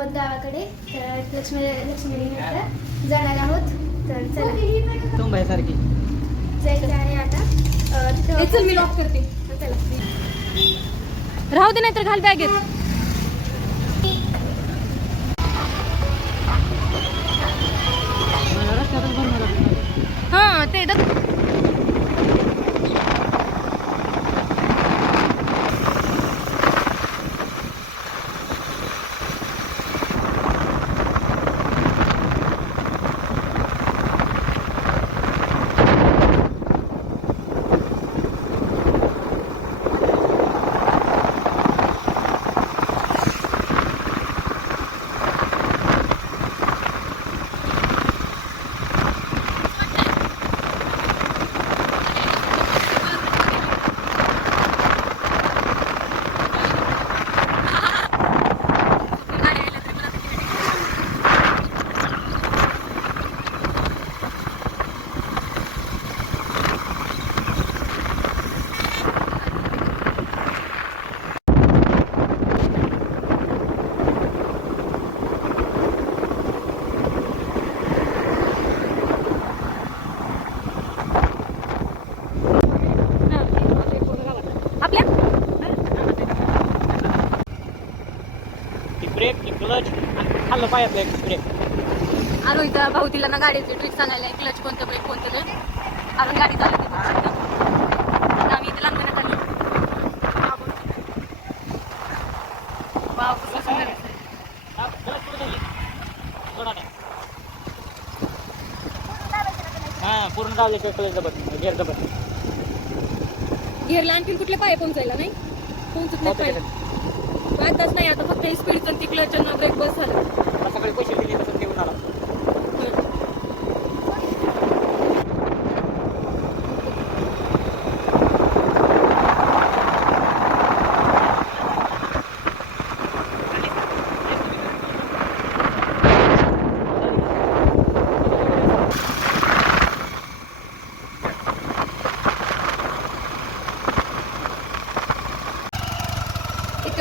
आहोत गावाकडे. तर लक्ष्मी लक्ष्मी जाणार आहोत. तर चला. तुंबाईसारखी. जायचं आहे आता. तिथं चल मी लॉक करते. चला. राहू दे नाही तर घाल बॅगेत. हा ते द- आपल्या ती ब्रेक ती क्लच आणि खाल्लं पायातलं एक ब्रेक आलो इथं भाऊ तिला ना गाडीची ट्रिक सांगायला क्लच कोणतं ब्रेक कोणतं नाही अजून गाडी शकता. आम्ही इथे लांब आली. हा पूर्ण गावले क्लच दबत गेअर दबत गिअरला आणखी कुठले पाय पोहोचायला नाही? पोहोचत नाही पाय नाही. आता फक्त स्पीड तिकडं क्लच आणि ब्रेक बस झालं.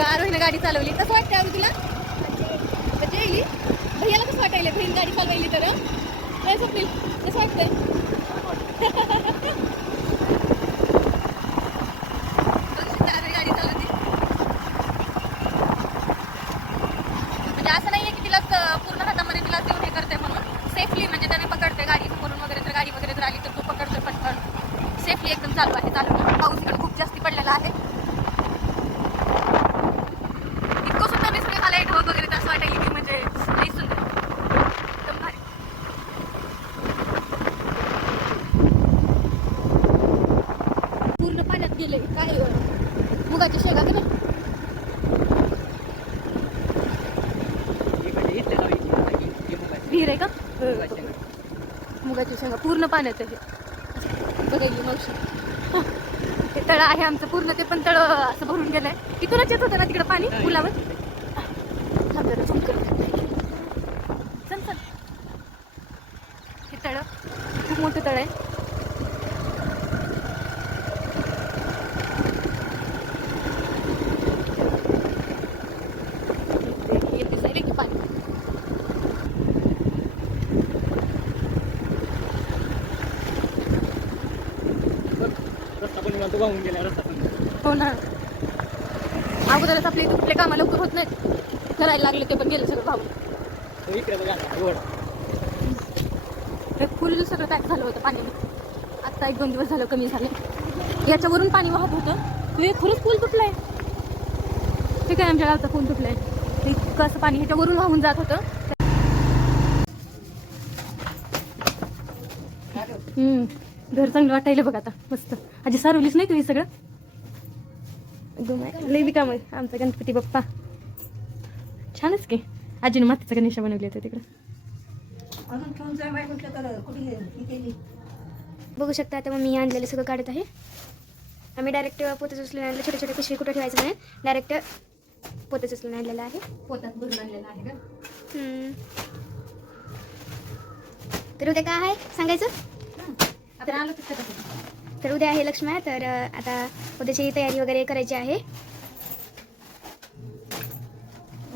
आरोहीनं गाडी चालवली. कसं वाटतं अरू तुला? मजा येईल. भैयाला कसं वाटायला बहीण गाडी चालवायली तर काय स्वप्नील? कसं वाटतंय? गाडी चालवते म्हणजे असं की तिला पूर्ण हातामध्ये करते म्हणून. सेफली म्हणजे त्याने पकडते गाडी. वगैरे गाडी वगैरे जर आली तर तू पकडतो पटकन. सेफली एकदम चालू आहे. चालू पाऊस इकडे खूप जास्ती पडलेला आहे इतकं सुंदर निसर्ग झालंय ढग वगैरे तर असं वाटायला की म्हणजे लई सुंदर एकदम भारी गेले काय अं, मुगाची शेंगा की नाही. विहीर आहे का? मुंबईची. मुगाची शेंगा पूर्ण पाण्यात आहे बघायली मावशी. हं. ते तळ आहे आमचं पूर्ण ते पण तळ असं भरून गेलंय. इथूनच येत होतं ना तिकडे पाणी पुलावर. चल चल. हे तळ खूप मोठं तळ आहे ते येते side आहे की पाणी बघ, रस्ता पण निवांत वाहून गेला रस्ता हो ना. अगोदरच आपले इथे कुठले कामं लवकर होत नाहीत. करायला लागले ते पण गेले सगळं भाऊ. तो इकडे बघा रोड हे फुल सगळं पॅक झालं होतं पाण्याने. आत्ता एक दोन दिवस झालं कमी झाले. याच्यावरून पाणी वाहत होतं. हे खरंच पूल तुटलंय. ठीक आहे आमच्या गावचा पूल तुटलाय. इतकं असं पाणी ह्याच्यावरून वाहून जात होतं. हम्म. घर चांगलं वाटायला बघ आता. मस्त. आजी सारवलीच नाही तुम्ही सगळं? एकदम लई बी काम आहे. आमचा गणपती बाप्पा. छानच की. आजीने मातीचा गणेशा बनवले होते तिकडं. बघू शकता आता मग मी आणलेलं सगळं काढत आहे. आम्ही डायरेक्ट पोतच उचलून आणलं. छोटे छोटे पिशवी कुठं ठेवायचं नाही. डायरेक्ट पोतच उचलून आणलेलं आहे. पोतात भरून आणलेला आहे का? हम्म. तर उद्या काय आहे? सांगायचं? आपण आलो तिथं तर उद्या आहे लक्ष्मी तर आता उद्याची तयारी वगैरे करायची आहे.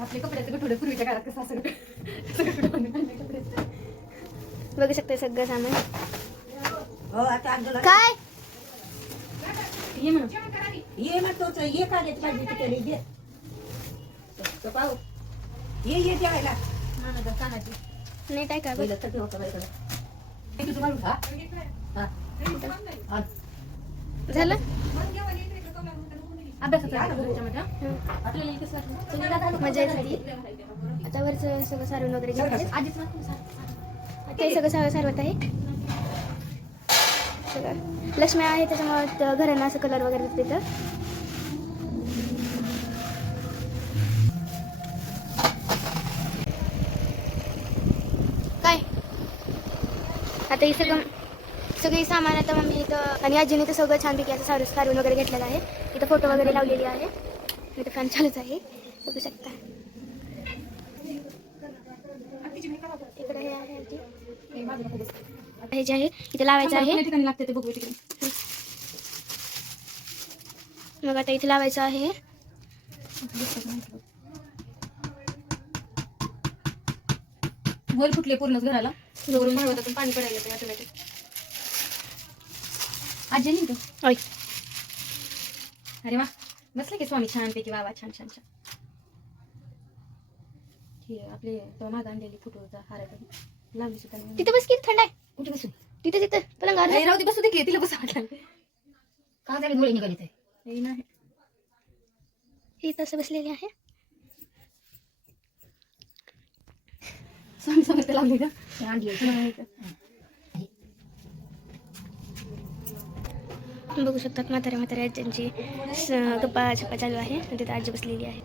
आपले कपड्याचे गठोडे पूर्वीच्या काळात कसं असं. बघू शकता सगळं सामान. हो काय? ये म्हणून. ये ये पाहिजे तिकडे ये तो पाहू. ये ये जेवायला. मानाचा कानाची नाही काय काय बघ झालं? मजा येत. आता वरचं सगळं सारून वगैरे तू सगळं सार सारवत आहे. सगळं. लक्ष्मी आहे त्याच्यामुळे घरांना असं कलर वगैरे देते आता हे सगळं सगळी सामान आता मम्मी इथं आणि आजीने तर सगळं छानपैकी असं सार सारून वगैरे घेतलेलं आहे. इथं फोटो वगैरे लावलेली आहे. इथं फॅन चालूच आहे. बघू शकता. इकडे हे आहे हे जे आहे इथे लावायचं आहे. लागते ते बघू तिकडे मग आता इथे लावायचं आहे. वर फुटले पूर्णच घराला. वरून भागवतातून पाणी पडायला लागलं ऑटोमॅटिक आजी नाही तू अरे वा. बसले की स्वामी छान पैकी वा वा छान छान छान. हे आपले तो माग आणलेली फुटोचा हार लावली सुद्धा नाही. तिथे बस किती थंड आहे. कुठे बसू तिथे तिथे. पलंगावर अरे राहू दे बसू दे की. तिला बसू वाटलं. का झाले डोळे निघाले ते? नाही नाही ही तसं बसलेली आहे. स्वामी समर्थ लावली का ते. नाही का? बघू शकतात म्हाताऱ्या म्हाताऱ्या आज्यांची स- गप्पा छप्पा चालू आहे आणि तिथे आजी बसलेली आहे.